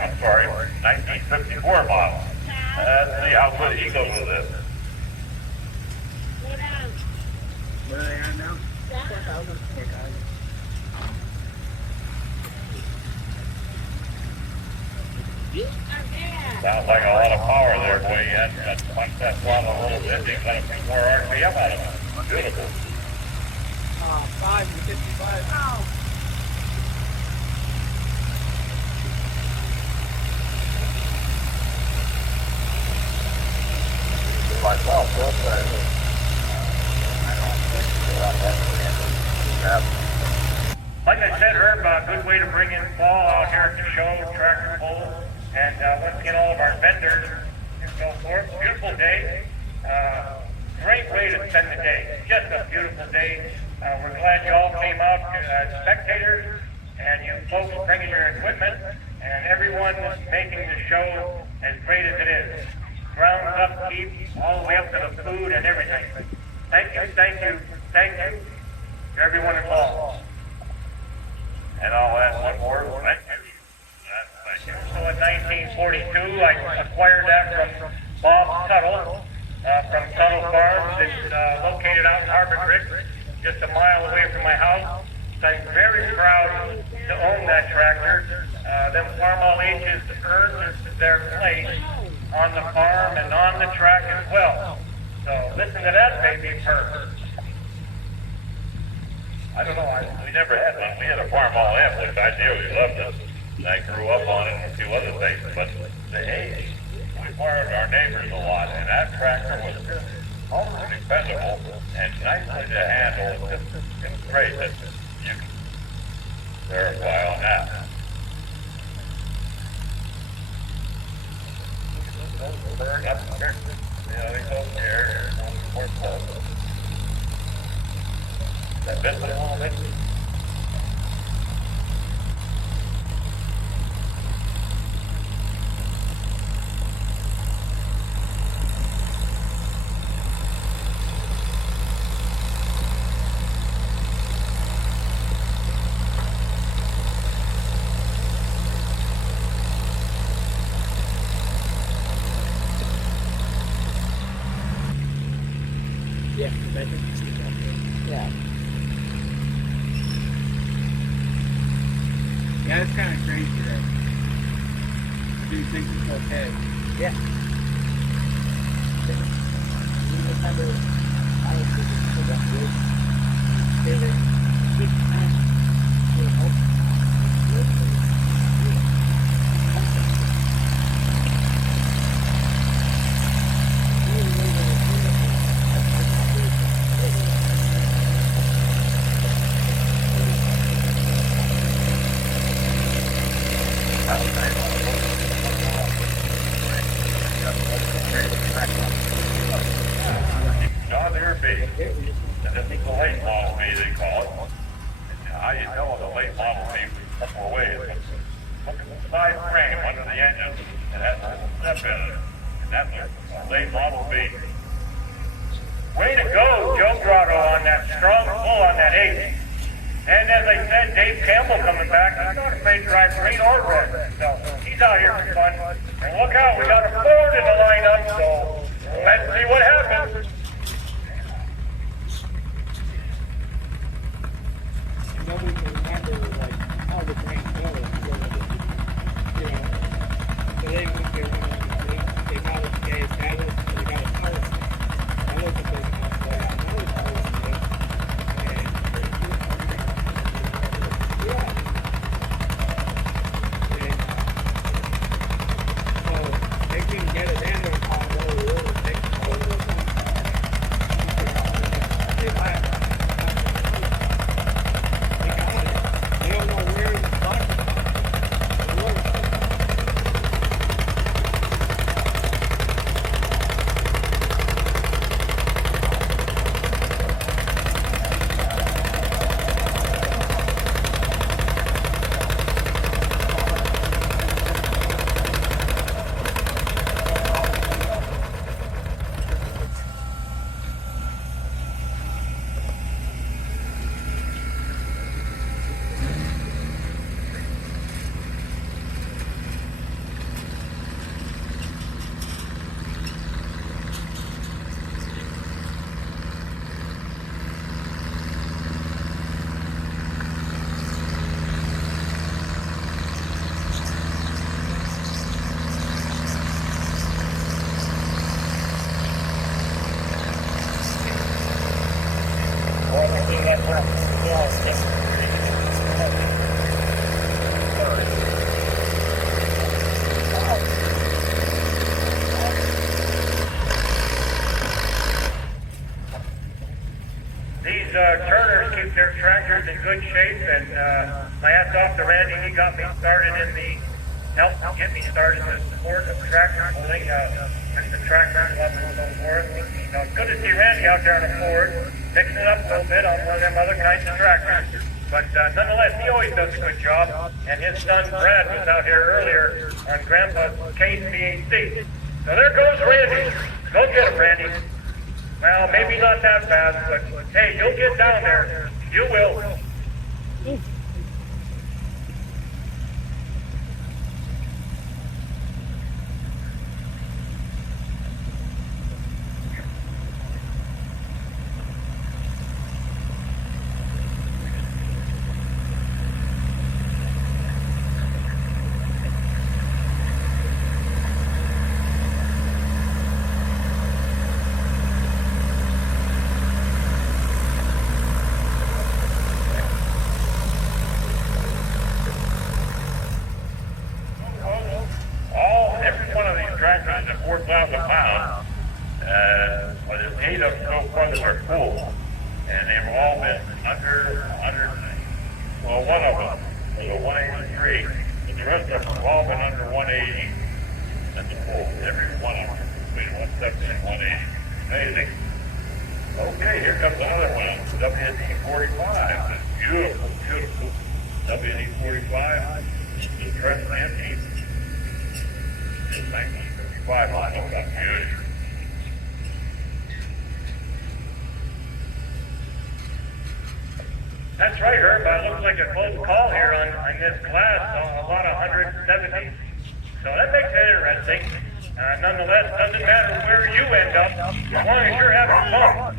I'm sorry, 1954 model. Let's see how good he goes with this. Where are they at now? 4,000. Sounds like a lot of power there, boy. You had to punch that throttle a little bit. You got a few more RPM out of it. Beautiful. 5 and 55. Oh. Myself, like I said, Herb, a good way to bring in fall out here at the show, tractor pull, and once again, all of our vendors and so forth. Beautiful day. Great way to spend the day. Just a beautiful day. We're glad you all came out as spectators, and you folks bringing your equipment, and everyone making the show as great as it is. Grounds up, keep all the way up to the food and everything. Thank you to everyone involved. And I'll add one more. Thank you. So in 1942, I acquired that from Bob Tuttle from Tuttle Farms. It's located out in Harbor Creek, just a mile away from my house. So I'm very proud to own that tractor. Them Farmall H's earned their place on the farm and on the track as well. So listen to that baby purr. I don't know, we never had one. We had a Farmall F, which I dearly loved it. And I grew up on it and a few other things, but the H, we borrowed our neighbors a lot, and that tractor was almost dependable and nicely to handle. It's great that you can verify on that. Burn up there. Yeah, they go there. That bit of all this. Yeah, it's kind of crazy, right? Do you think it's okay? Yeah. Way to go, Joe Grotto, on that strong pull on that 8. And as I said, Dave Campbell coming back. He's not afraid to drive green or red. So he's out here for fun. And look out, we got a Ford in the lineup, so let's see what happens. Nobody can remember, like, all the green colors. You know, so they went there when they got it, they got it, they got a color. I look at this and I'm like, I know it's color. Get it in there, These turners keep their tractors in good shape, and my hats off to Randy. He got me started helped get me started in the sport of tractor pulling, and the tractors up and so forth. It's good to see Randy out there on the Ford, mixing it up a little bit on one of them other kinds of tractors. But nonetheless, he always does a good job, and his son Brad was out here earlier on Grandpa's Case PAC. So there goes Randy. Go get him, Randy. Well, maybe not that fast, but hey, you'll get down there. You will. Every one of these tractors is 4,000 pounds, but there's 8 of them so far that are full, and they've all been well, one of them was a 183, but the rest of them have all been under 180 at the full. Every one of them between 170 and 180. Amazing. Okay, here comes another one, WD-45. It's beautiful, beautiful. WD-45, just dressed empty. It's 1955, I know that beauty. That's right, Herb. It looks like a close call here on this class, about 170. So that makes it interesting. Nonetheless, doesn't matter where you end up, as long as you're having fun.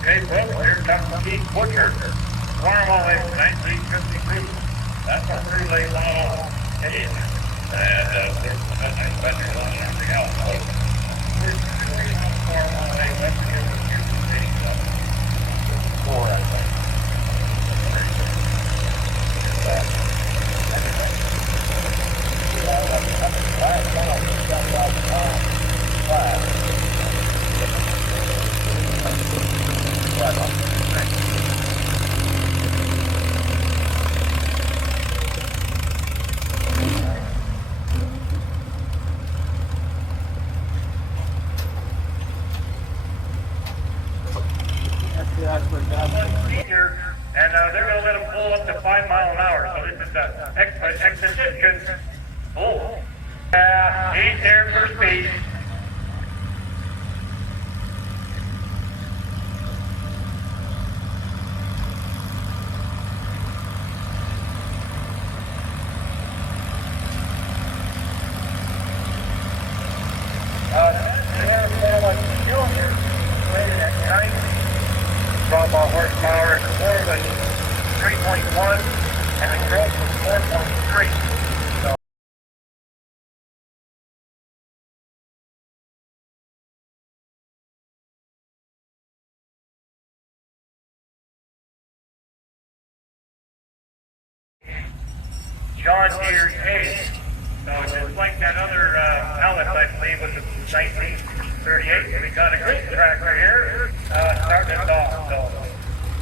Okay, folks, here comes Keith Butcher. Farmall in 1953. That's a pretty late model age. And there's a nice better than anything else. So, we're doing Farmall in 1954, I think. And they're going to let them pull up to 5 miles an hour. So this is an exhibition pull. He's there for speed. From horse 4.1 and the gross was 4.3. So John Deere's hay. So just like that other Allis, I believe, was 1938. We got a great tractor here starting us off. So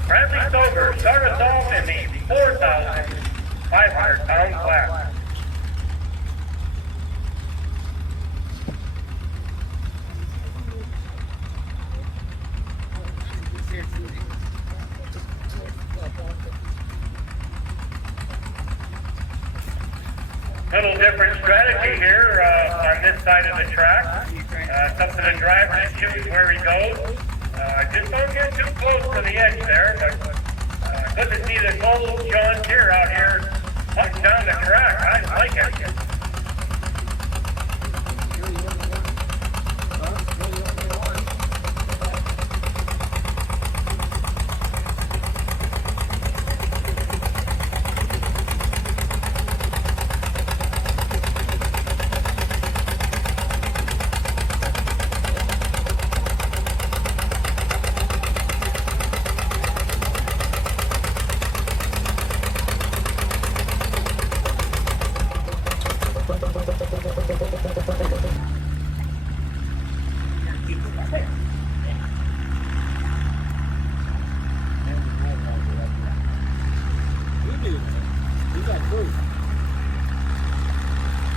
Bradley Stover started us off in the 4,500 pound class. Little different strategy here on this side of the track. It's up to the driver to choose where he goes. Just don't get too close to the edge there, but good to see this old John Deere out here punching down the track. I like it.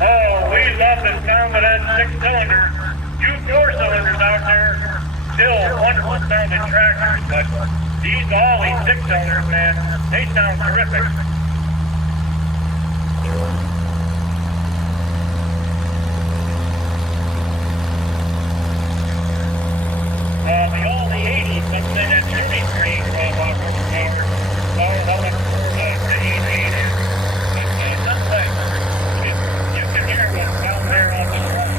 Oh, we love the sound of that 6-cylinder. You 4-cylinders out there, still wonderful sounding tractors, but these Ollie 6-cylinders, man, they sound terrific. The Ollie 80 comes in at 53 off of the paper. Sorry, how much the 88 is. It's nothing. You can hear what's down there on the front.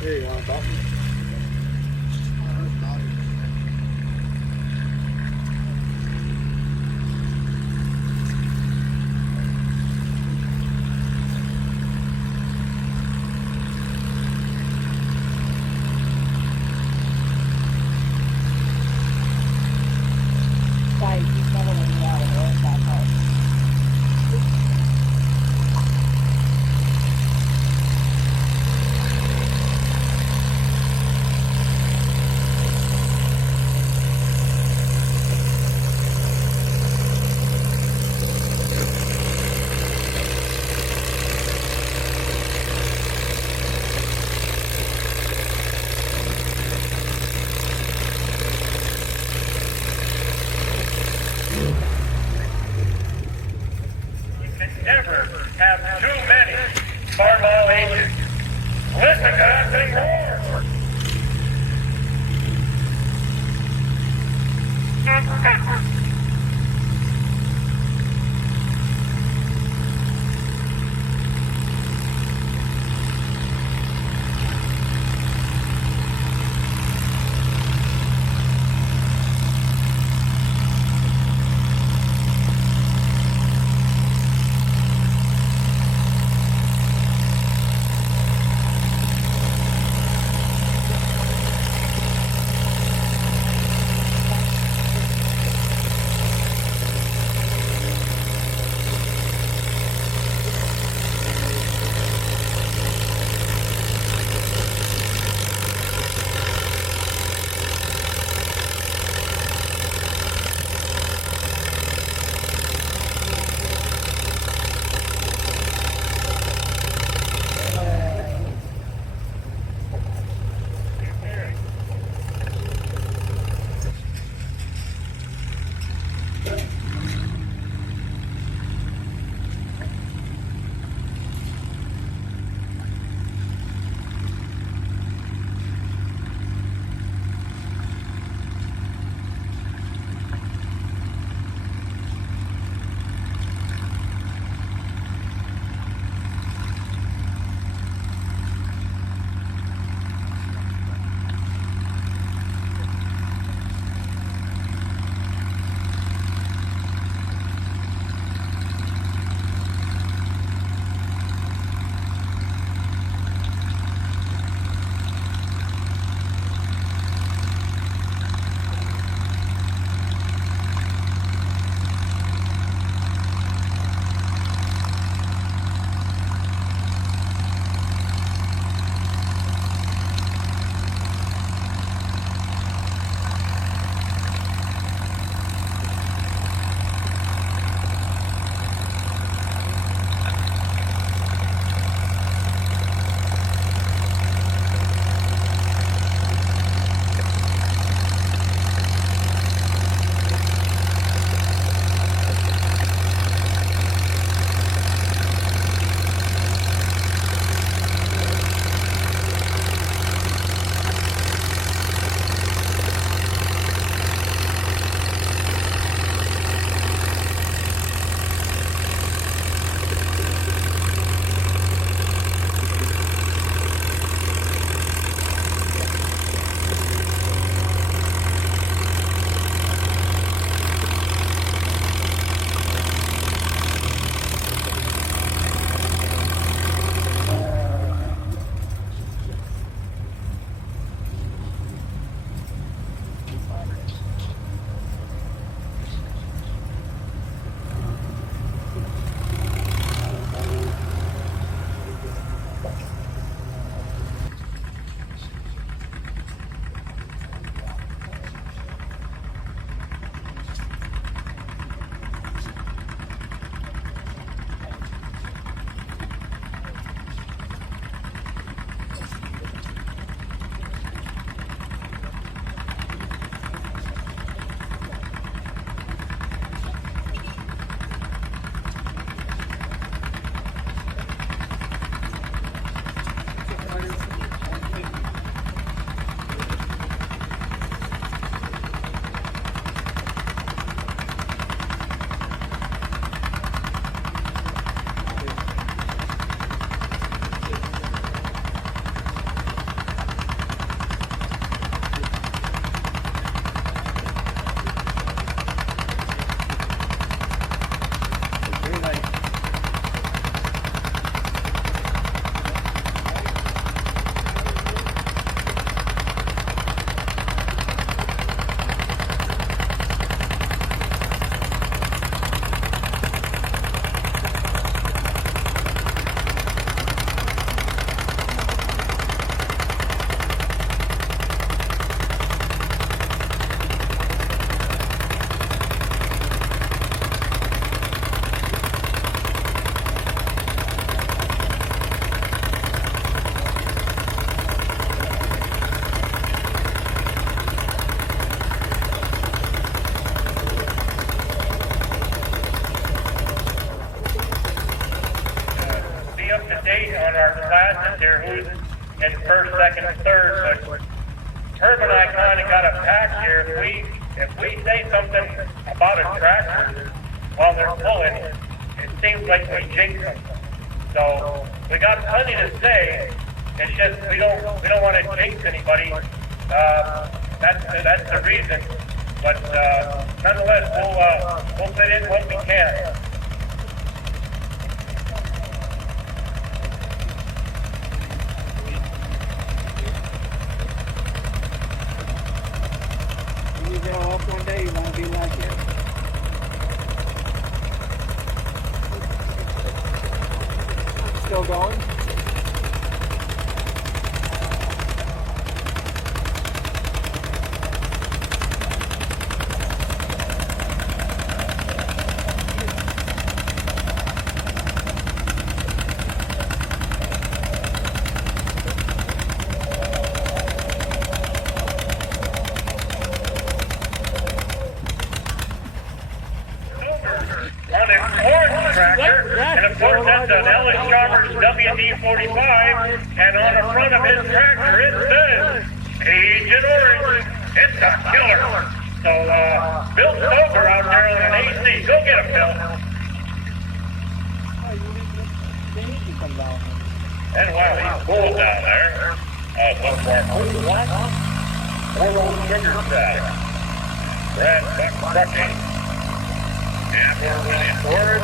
There you go, Dalton. Never have too many Farmall agents. Listen to that thing roar. here who's in first, second, and third, but Herb and I kind of got a pact here. If we say something about a tractor while they're pulling, it seems like we jinx them. So we got plenty to say. It's just we don't want to jinx anybody. That's the reason. But nonetheless, we'll fit in what we can. When you grow up one day, you want to be like him. Still going? On an orange tractor, and of course that's an Allis Chalmers WD-45, and on the front of his tractor it says, Agent Orange, it's a killer. So, Bill Stoker out there on an AC, go get him, Bill. They need to come down. And while he's cool down there, look for what? Oral sugar sack. Brad Buck Trucking. And we're winning forward.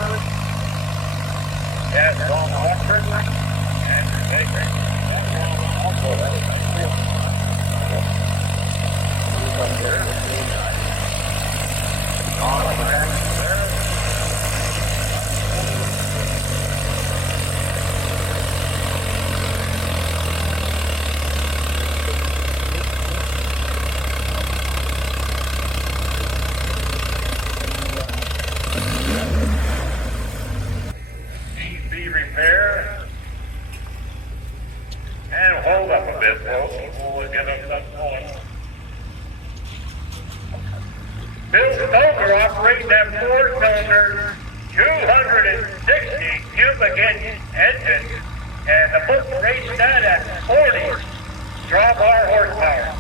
Yes, Ron Watford. And Baker. That's also that is repair. And hold up a bit, folks. We'll get us up going. Bill Stoker operating that four-cylinder 260 cubic inch engine, and the book rates that at 40 drawbar horsepower.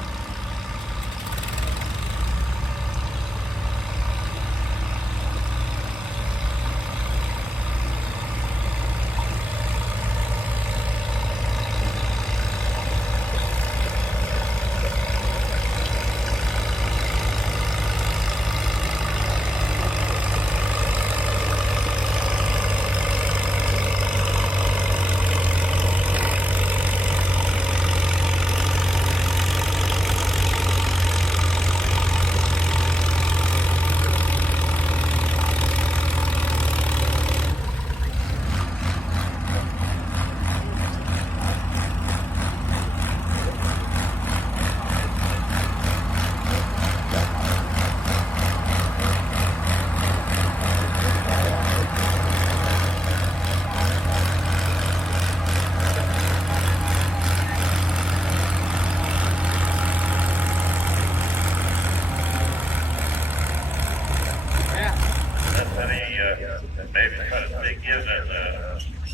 Maybe try to take in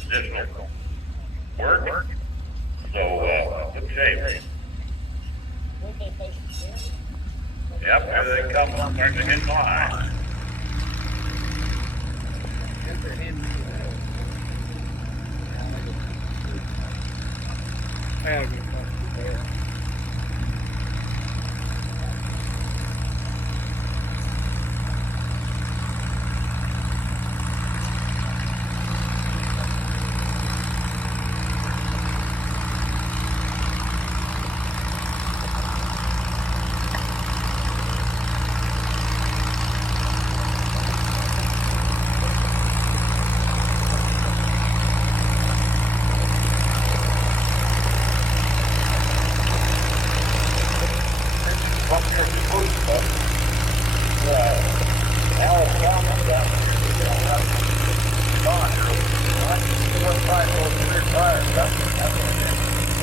additional work. So, good shape. Yep, here they come, starting to hit line.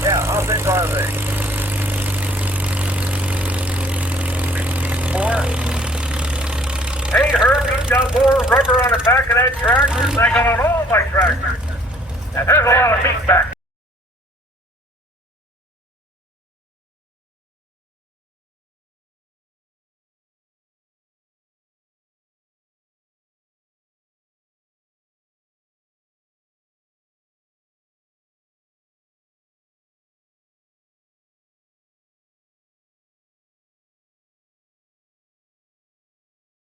Yeah, how big are they? 4? Hey, Herb, you got more rubber on the back of that tractor than I got on all my tractors. And there's a lot of meat back